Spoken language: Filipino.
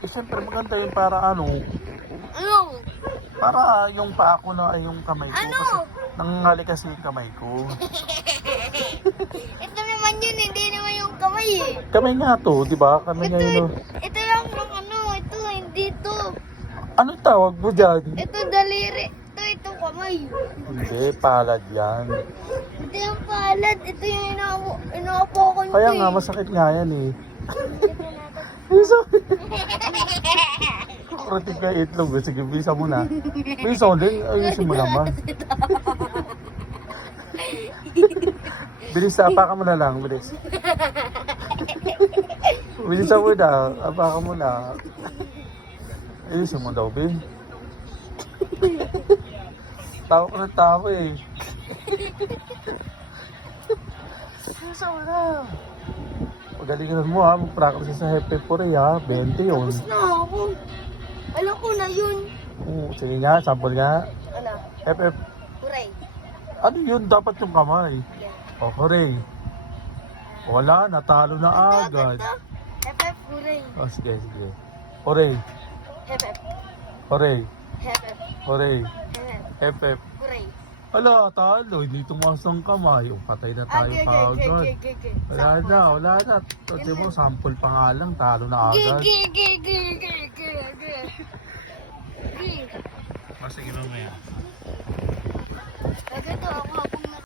Eh, siyempre maganda yun para ano, Ano? para yung paa ko na ay yung kamay ko. Ano? Kasi nangangali kasi yung kamay ko. Ito naman yun, hindi naman yung kamay eh. Kamay nga to, di ba? Kamay nga yun. Oh. Ito lang yung ano, ito, hindi to. Ano tawag mo dyan? Ito daliri. Ito kamay. Hindi, palad yan. Ito yung palad. Ito yung inaapo ko nito Kaya eh. nga, masakit nga yan eh. Ito natin. Bisa. Kurating ka itlog. Sige, bisa mo na. Bisa mo din. Ayusin mo naman. Bilis, apakan mo na lang. Bilis. Bilis mo na. Apakan mo na. Ayusin mo daw, Bin. Tawa ko ng tawa eh. Ayusin mo na. Pagalingan mo ha. Mag-practice sa Hepe Pure ha. 20 yun. Tapos na ako. Alam ko na yun. Sige nga, sample nga. Ano? FF. Huray. Ano yun? Dapat yung kamay. Yeah. O, hooray. Wala, natalo na agad. Ito. Hep, huray. O, sige, sige. Hooray. Hep. Hooray. Hep. Hooray. Hep. FF. Huray. Wala, talo. Hindi tumaas ang kamay. O, patay na tayo kaagad. Wala na, wala na. Kasi mo, sample pa nga lang. Talo na agad. O, sige mamaya. Agad ako